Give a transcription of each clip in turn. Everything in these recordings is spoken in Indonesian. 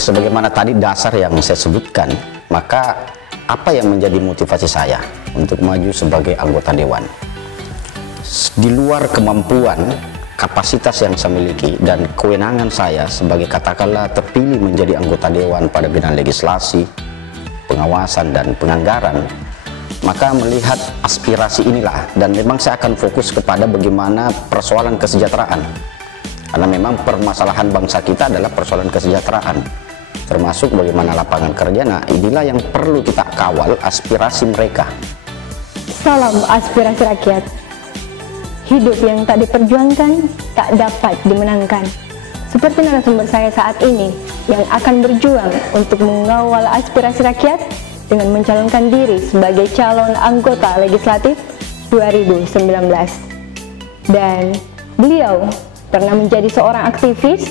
sebagaimana tadi dasar yang saya sebutkan, maka apa yang menjadi motivasi saya untuk maju sebagai anggota dewan? Di luar kemampuan, kapasitas yang saya miliki dan kewenangan saya sebagai katakanlah terpilih menjadi anggota dewan pada bidang legislasi, pengawasan dan penganggaran, maka melihat aspirasi inilah, dan memang saya akan fokus kepada bagaimana persoalan kesejahteraan, karena memang permasalahan bangsa kita adalah persoalan kesejahteraan, termasuk bagaimana lapangan kerja. Nah, inilah yang perlu kita kawal aspirasi mereka. Salam aspirasi rakyat. Hidup yang tak diperjuangkan tak dapat dimenangkan. Seperti narasumber saya saat ini yang akan berjuang untuk mengawal aspirasi rakyat dengan mencalonkan diri sebagai calon anggota legislatif 2019. Dan beliau pernah menjadi seorang aktivis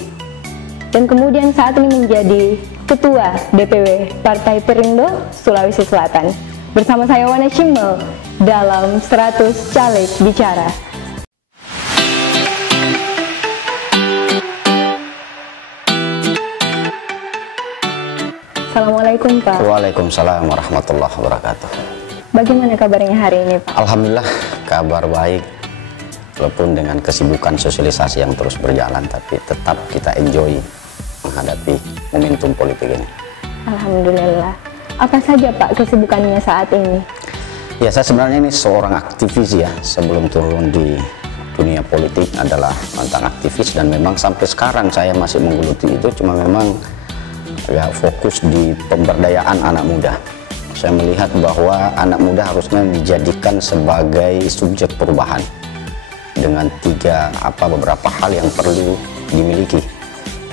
dan kemudian saat ini menjadi Ketua DPW Partai Perindo Sulawesi Selatan. Bersama saya Wana Shimmel dalam 100 Caleg Bicara. Assalamualaikum Pak. Waalaikumsalam warahmatullahi wabarakatuh. Bagaimana kabarnya hari ini Pak? Alhamdulillah kabar baik, walaupun dengan kesibukan sosialisasi yang terus berjalan, tapi tetap kita enjoy menghadapi momentum politik ini. Alhamdulillah. Apa saja Pak kesibukannya saat ini? Ya, saya sebenarnya ini seorang aktivis ya. Sebelum turun di dunia politik adalah mantan aktivis, dan memang sampai sekarang saya masih menggeluti itu, cuma memang agak fokus di pemberdayaan anak muda. Saya melihat bahwa anak muda harusnya dijadikan sebagai subjek perubahan dengan beberapa hal yang perlu dimiliki,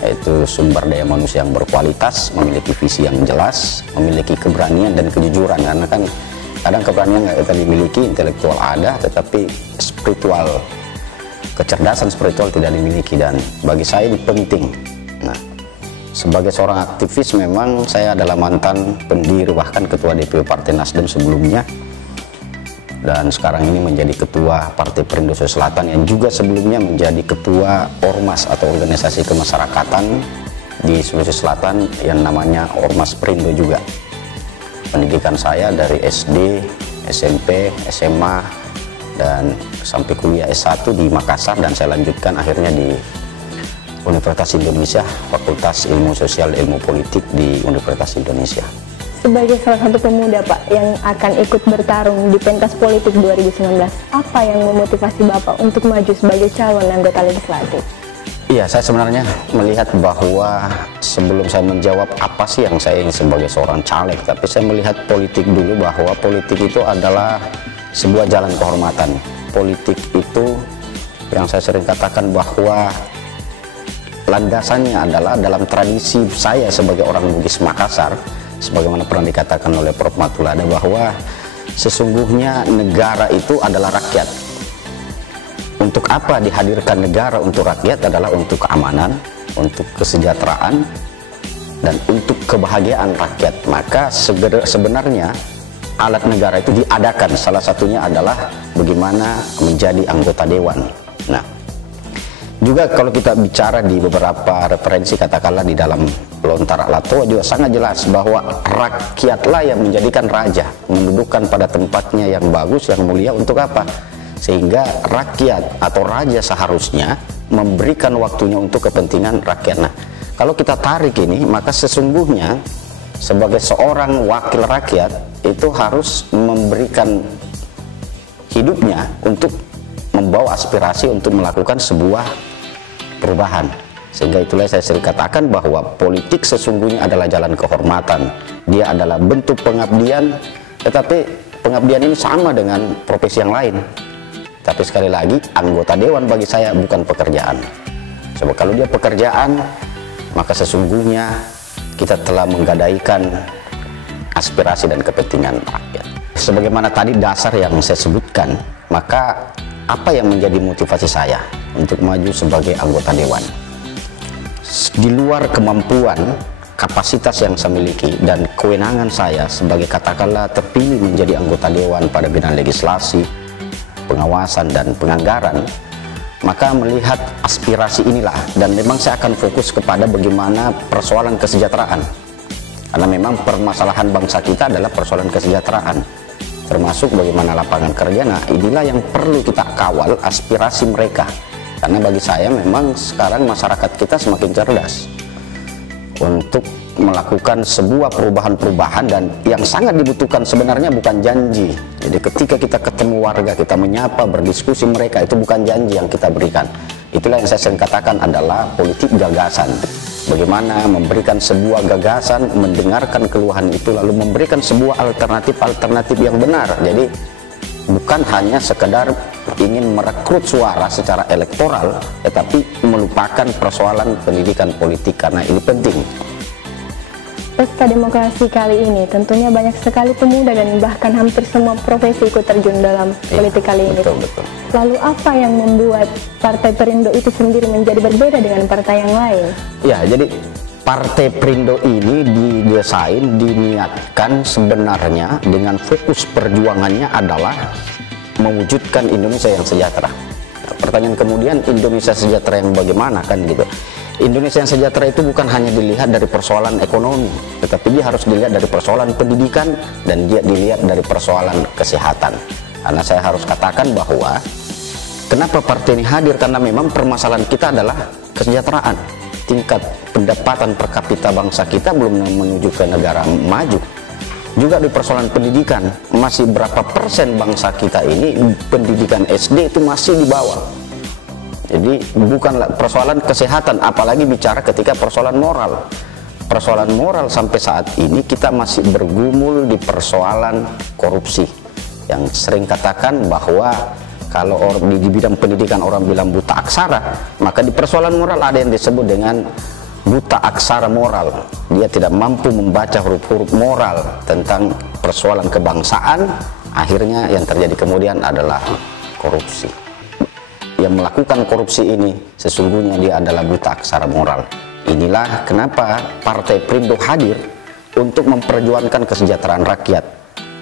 yaitu sumber daya manusia yang berkualitas, memiliki visi yang jelas, memiliki keberanian dan kejujuran. Karena kan kadang keberanian nggak kita dimiliki, intelektual ada, tetapi spiritual, kecerdasan spiritual tidak dimiliki, dan bagi saya ini penting. Nah, sebagai seorang aktivis memang saya adalah mantan pendiri bahkan ketua DPW Partai Nasdem sebelumnya, dan sekarang ini menjadi ketua Partai Perindo Sulawesi Selatan yang juga sebelumnya menjadi ketua Ormas atau organisasi kemasyarakatan di Sulawesi Selatan yang namanya Ormas Perindo juga. Pendidikan saya dari SD, SMP, SMA dan sampai kuliah S1 di Makassar, dan saya lanjutkan akhirnya di Universitas Indonesia, Fakultas Ilmu Sosial dan Ilmu Politik di Universitas Indonesia. Sebagai salah satu pemuda Pak yang akan ikut bertarung di pentas politik 2019, apa yang memotivasi Bapak untuk maju sebagai calon anggota legislatif? Iya, saya sebenarnya melihat bahwa sebelum saya menjawab apa sih yang saya ingin sebagai seorang caleg, tapi saya melihat politik dulu, bahwa politik itu adalah sebuah jalan kehormatan. Politik itu yang saya sering katakan bahwa landasannya adalah dalam tradisi saya sebagai orang Bugis Makassar, sebagaimana pernah dikatakan oleh Prof. Matulada, bahwa sesungguhnya negara itu adalah rakyat. Untuk apa dihadirkan negara untuk rakyat? Adalah untuk keamanan, untuk kesejahteraan, dan untuk kebahagiaan rakyat. Maka sebenarnya alat negara itu diadakan, salah satunya adalah bagaimana menjadi anggota dewan. Nah, juga kalau kita bicara di beberapa referensi, katakanlah di dalam Lontar Latoa juga sangat jelas bahwa rakyatlah yang menjadikan raja, mendudukkan pada tempatnya yang bagus, yang mulia. Untuk apa? Sehingga rakyat atau raja seharusnya memberikan waktunya untuk kepentingan rakyat. Nah, kalau kita tarik ini, maka sesungguhnya sebagai seorang wakil rakyat itu harus memberikan hidupnya untuk membawa aspirasi untuk melakukan sebuah perubahan. Sehingga itulah saya sering katakan bahwa politik sesungguhnya adalah jalan kehormatan. Dia adalah bentuk pengabdian, tetapi pengabdian ini sama dengan profesi yang lain. Tapi sekali lagi, anggota dewan bagi saya bukan pekerjaan. Sebab kalau dia pekerjaan, maka sesungguhnya kita telah menggadaikan aspirasi dan kepentingan rakyat. Sebagaimana tadi dasar yang saya sebutkan, maka apa yang menjadi motivasi saya untuk maju sebagai anggota dewan? Di luar kemampuan, kapasitas yang saya miliki dan kewenangan saya sebagai katakanlah terpilih menjadi anggota dewan pada bidang legislasi, pengawasan dan penganggaran, Maka melihat aspirasi inilah, dan memang saya akan fokus kepada bagaimana persoalan kesejahteraan. Karena memang permasalahan bangsa kita adalah persoalan kesejahteraan, termasuk bagaimana lapangan kerja. Nah, inilah yang perlu kita kawal aspirasi mereka. Karena bagi saya memang sekarang masyarakat kita semakin cerdas untuk melakukan sebuah perubahan-perubahan, dan yang sangat dibutuhkan sebenarnya bukan janji. Jadi ketika kita ketemu warga, kita menyapa, berdiskusi mereka, itu bukan janji yang kita berikan. Itulah yang saya sering katakan adalah politik gagasan. Bagaimana memberikan sebuah gagasan, mendengarkan keluhan itu, lalu memberikan sebuah alternatif-alternatif yang benar. Jadi bukan hanya sekedar ingin merekrut suara secara elektoral, tetapi melupakan persoalan pendidikan politik, karena ini penting. Pesta demokrasi kali ini tentunya banyak sekali pemuda dan bahkan hampir semua profesi ikut terjun dalam politik kali ini. Betul. Lalu apa yang membuat Partai Perindo itu sendiri menjadi berbeda dengan partai yang lain? Ya, jadi Partai Perindo ini didesain, diniatkan sebenarnya dengan fokus perjuangannya adalah mewujudkan Indonesia yang sejahtera. Pertanyaan kemudian, Indonesia sejahtera yang bagaimana kan gitu. Indonesia yang sejahtera itu bukan hanya dilihat dari persoalan ekonomi, tetapi dia harus dilihat dari persoalan pendidikan, dan dia dilihat dari persoalan kesehatan. Karena saya harus katakan bahwa kenapa partai ini hadir, karena memang permasalahan kita adalah kesejahteraan. Tingkat pendapatan per kapita bangsa kita belum menuju ke negara maju. Juga di persoalan pendidikan, masih berapa persen bangsa kita ini pendidikan SD itu masih di bawah. Jadi bukanlah persoalan kesehatan, apalagi bicara ketika persoalan moral. Persoalan moral sampai saat ini kita masih bergumul di persoalan korupsi. Yang sering katakan bahwa kalau di bidang pendidikan orang bilang buta aksara, maka di persoalan moral ada yang disebut dengan buta aksara moral. Dia tidak mampu membaca huruf-huruf moral tentang persoalan kebangsaan, akhirnya yang terjadi kemudian adalah korupsi. Yang melakukan korupsi ini sesungguhnya dia adalah buta aksara moral. Inilah kenapa Partai Perindo hadir untuk memperjuangkan kesejahteraan rakyat.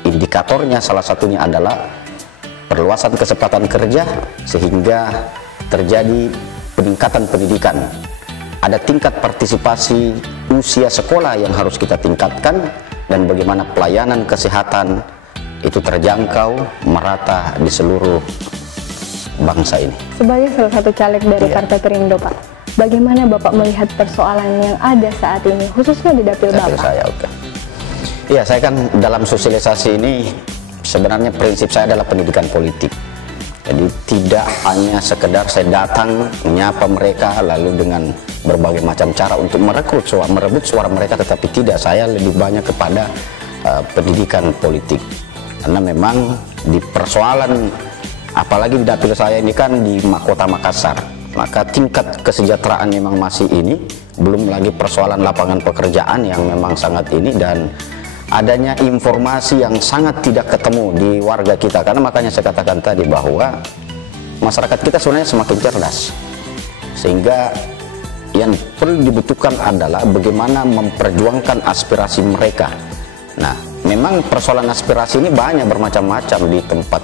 Indikatornya salah satunya adalah perluasan kesempatan kerja sehingga terjadi peningkatan pendidikan. Ada tingkat partisipasi usia sekolah yang harus kita tingkatkan, dan bagaimana pelayanan kesehatan itu terjangkau merata di seluruh bangsa ini. Sebagai salah satu caleg dari Partai Perindo, Pak, bagaimana Bapak melihat persoalan yang ada saat ini, khususnya di dapil Bapak? Saya, oke. Ya, saya kan dalam sosialisasi ini sebenarnya prinsip saya adalah pendidikan politik. Jadi tidak hanya sekedar saya datang menyapa mereka lalu dengan berbagai macam cara untuk merekrut suara, merebut suara mereka, tetapi tidak, saya lebih banyak kepada pendidikan politik. Karena memang di persoalan, apalagi di dapil saya ini kan di Kota Makassar, maka tingkat kesejahteraan memang masih ini, belum lagi persoalan lapangan pekerjaan yang memang sangat ini, dan adanya informasi yang sangat tidak ketemu di warga kita. Karena makanya saya katakan tadi bahwa masyarakat kita sebenarnya semakin cerdas, sehingga yang perlu dibutuhkan adalah bagaimana memperjuangkan aspirasi mereka. Nah, memang persoalan aspirasi ini banyak bermacam-macam di tempat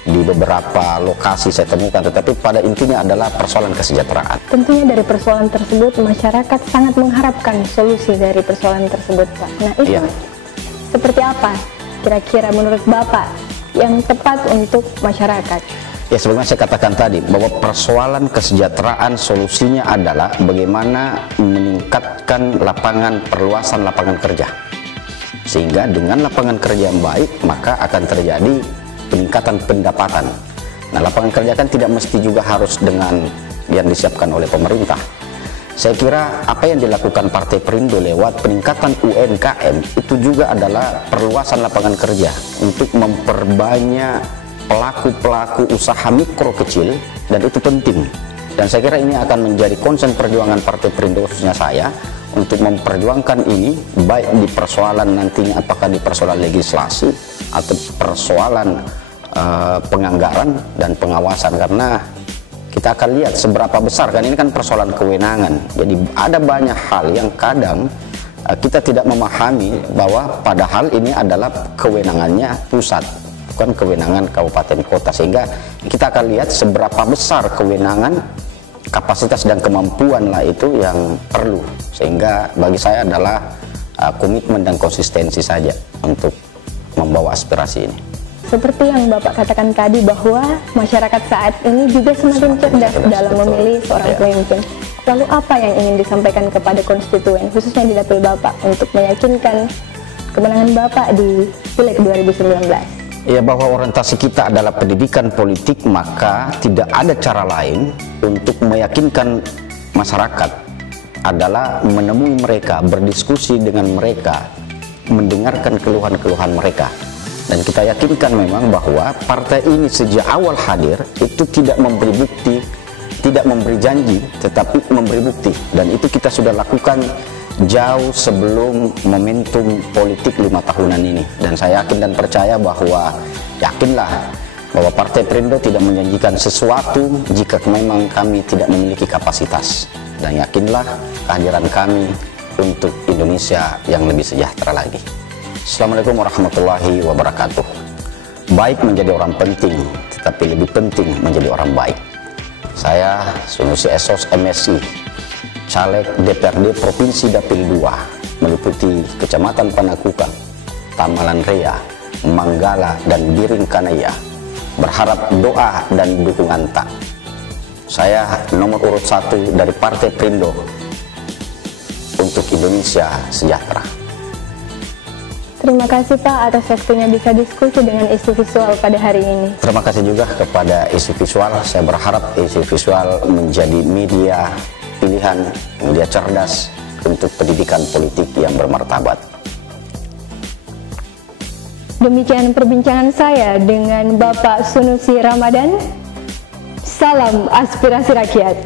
di beberapa lokasi saya temukan, tetapi pada intinya adalah persoalan kesejahteraan. Tentunya dari persoalan tersebut masyarakat sangat mengharapkan solusi dari persoalan tersebut, Pak. Nah, itu seperti apa kira-kira menurut Bapak yang tepat untuk masyarakat? Ya, sebagaimana saya katakan tadi bahwa persoalan kesejahteraan solusinya adalah bagaimana meningkatkan perluasan lapangan kerja, sehingga dengan lapangan kerja yang baik maka akan terjadi peningkatan pendapatan. Nah, lapangan kerja kan tidak mesti juga harus dengan yang disiapkan oleh pemerintah. Saya kira apa yang dilakukan Partai Perindo lewat peningkatan UMKM itu juga adalah perluasan lapangan kerja untuk memperbanyak pelaku-pelaku usaha mikro kecil, dan itu penting. Dan saya kira ini akan menjadi konsen perjuangan Partai Perindo, khususnya saya, untuk memperjuangkan ini, baik di persoalan nantinya apakah di persoalan legislasi atau persoalan penganggaran dan pengawasan. Karena kita akan lihat seberapa besar, kan ini kan persoalan kewenangan. Jadi ada banyak hal yang kadang kita tidak memahami bahwa padahal ini adalah kewenangannya pusat. bukan kewenangan kabupaten kota, sehingga kita akan lihat seberapa besar kewenangan, kapasitas dan kemampuan lah itu yang perlu. Sehingga bagi saya adalah komitmen dan konsistensi saja untuk membawa aspirasi ini. Seperti yang Bapak katakan tadi bahwa masyarakat saat ini juga semakin cerdas dalam memilih seorang pemimpin. Lalu apa yang ingin disampaikan kepada konstituen, khususnya di dapil Bapak, untuk meyakinkan kemenangan Bapak di Pileg 2019? Ya, bahwa orientasi kita adalah pendidikan politik, maka tidak ada cara lain untuk meyakinkan masyarakat adalah menemui mereka, berdiskusi dengan mereka, mendengarkan keluhan-keluhan mereka. Dan kita yakinkan memang bahwa partai ini sejak awal hadir itu tidak memberi bukti, tidak memberi janji, tetapi memberi bukti. Dan itu kita sudah lakukan jauh sebelum momentum politik 5 tahunan ini. Dan saya yakin dan percaya bahwa, yakinlah bahwa Partai Perindo tidak menjanjikan sesuatu jika memang kami tidak memiliki kapasitas. Dan yakinlah kehadiran kami untuk Indonesia yang lebih sejahtera lagi. Assalamualaikum warahmatullahi wabarakatuh. Baik menjadi orang penting, tetapi lebih penting menjadi orang baik. Saya Sunusi Esos MSI, caleg DPRD Provinsi Dapil 2, meliputi Kecamatan Panakukang, Tamalan Rea, Manggala, dan Biring Kanaya. Berharap doa dan dukungan tak. Saya nomor urut 1 dari Partai Perindo untuk Indonesia sejahtera. Terima kasih Pak atas waktunya bisa diskusi dengan isu visual pada hari ini. Terima kasih juga kepada isu visual. Saya berharap isu visual menjadi media pilihan, media cerdas untuk pendidikan politik yang bermartabat. Demikian perbincangan saya dengan Bapak Sunusi Ramadan. Salam aspirasi rakyat.